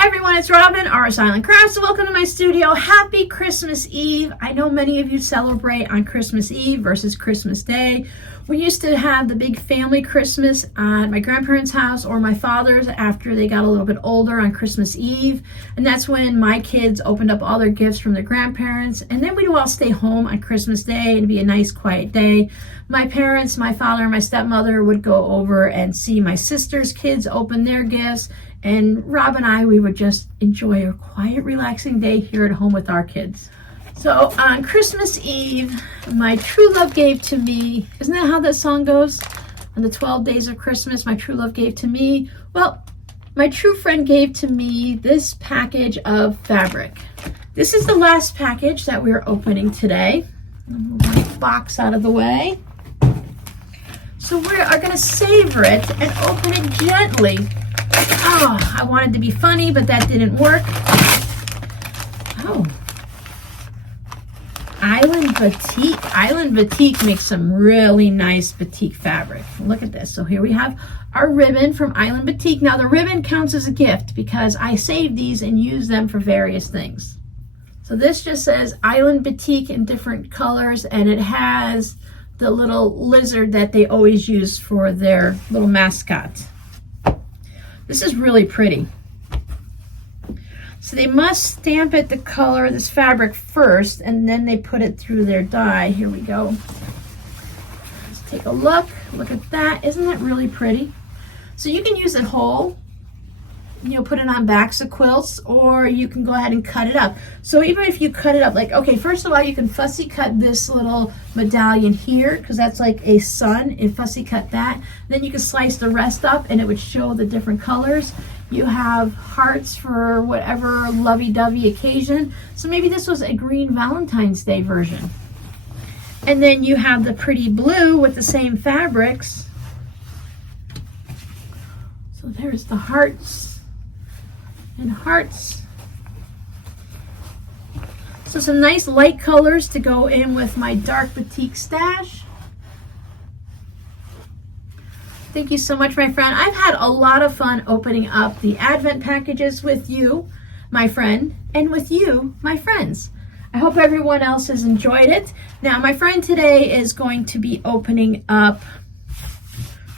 Hi everyone, it's Robin, RS Island Crafts. Welcome to my studio. Happy Christmas Eve. I know many of you celebrate on Christmas Eve versus Christmas Day. We used to have the big family Christmas at my grandparents' house or my father's after they got a little bit older on Christmas Eve. And that's when my kids opened up all their gifts from their grandparents. And then we'd all stay home on Christmas Day and be a nice quiet day. My parents, my father and my stepmother would go over and see my sister's kids open their gifts. And Rob and I, we would just enjoy a quiet, relaxing day here at home with our kids. So on Christmas Eve, my true love gave to me, isn't that how that song goes? On the 12 days of Christmas, my true love gave to me. Well, my true friend gave to me this package of fabric. This is the last package that we're opening today. Move the box out of the way. So we are going to savor it and open it gently. Oh, I wanted to be funny, but that didn't work. Oh. Island Batik. Island Batik makes some really nice batik fabric. Look at this. So here we have our ribbon from Island Batik. Now the ribbon counts as a gift because I saved these and use them for various things. So this just says Island Batik in different colors, and it has the little lizard that they always use for their little mascot. This is really pretty. So they must stamp it the color, this fabric first, and then they put it through their dye. Here we go. Let's take a look. Look at that. Isn't that really pretty? So you can use it whole, put it on backs of quilts, or you can go ahead and cut it up. So even if you cut it up, like, okay, first of all, you can fussy cut this little medallion here, because that's like a sun, and fussy cut that. Then you can slice the rest up, and it would show the different colors. You have hearts for whatever lovey-dovey occasion. So maybe this was a green Valentine's Day version. And then you have the pretty blue with the same fabrics. So there's the hearts and hearts. So some nice light colors to go in with my dark batik stash. Thank you so much, my friend. I've had a lot of fun opening up the Advent packages with you, my friend, and with you, my friends. I hope everyone else has enjoyed it. Now, my friend today is going to be opening up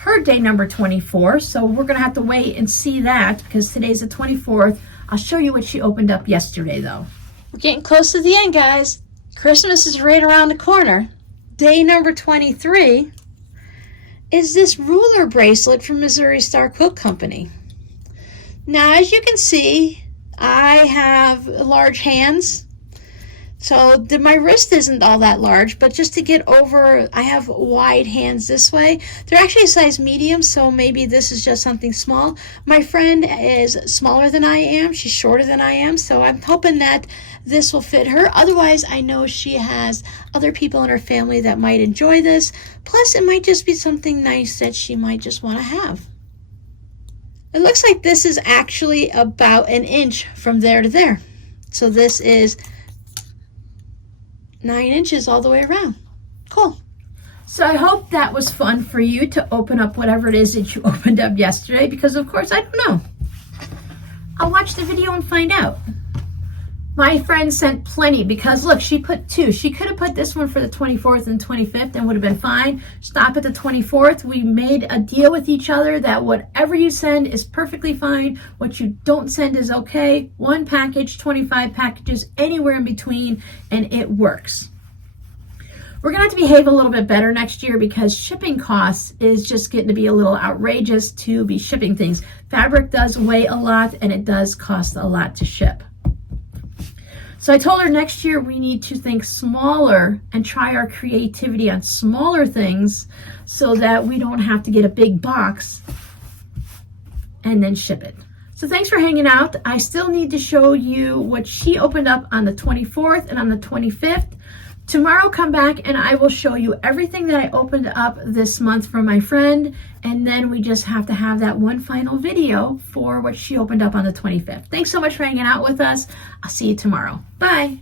her day number 24, so we're going to have to wait and see that because today's the 24th. I'll show you what she opened up yesterday, though. We're getting close to the end, guys. Christmas is right around the corner. Day number 23 is this ruler bracelet from Missouri Star Quilt Company. Now, as you can see, I have large hands. So my wrist isn't all that large, but just to get over, I have wide hands this way. They're actually a size medium, so maybe this is just something small. My friend is smaller than I am. She's shorter than I am, so I'm hoping that this will fit her. Otherwise, I know she has other people in her family that might enjoy this. Plus, it might just be something nice that she might just want to have. It looks like this is actually about an inch from there to there. So this is 9 inches all the way around. Cool. So I hope that was fun for you to open up whatever it is that you opened up yesterday, because of course I don't know. I'll watch the video and find out. My friend sent plenty because look, she put 2. She could have put this one for the 24th and 25th and would have been fine. Stop at the 24th. We made a deal with each other that whatever you send is perfectly fine. What you don't send is okay. 1 package, 25 packages, anywhere in between, and it works. We're going to have to behave a little bit better next year because shipping costs is just getting to be a little outrageous to be shipping things. Fabric does weigh a lot and it does cost a lot to ship. So I told her next year we need to think smaller and try our creativity on smaller things so that we don't have to get a big box and then ship it. So thanks for hanging out. I still need to show you what she opened up on the 24th and on the 25th. Tomorrow come back and I will show you everything that I opened up this month from my friend, and then we just have to have that one final video for what she opened up on the 25th. Thanks so much for hanging out with us. I'll see you tomorrow. Bye.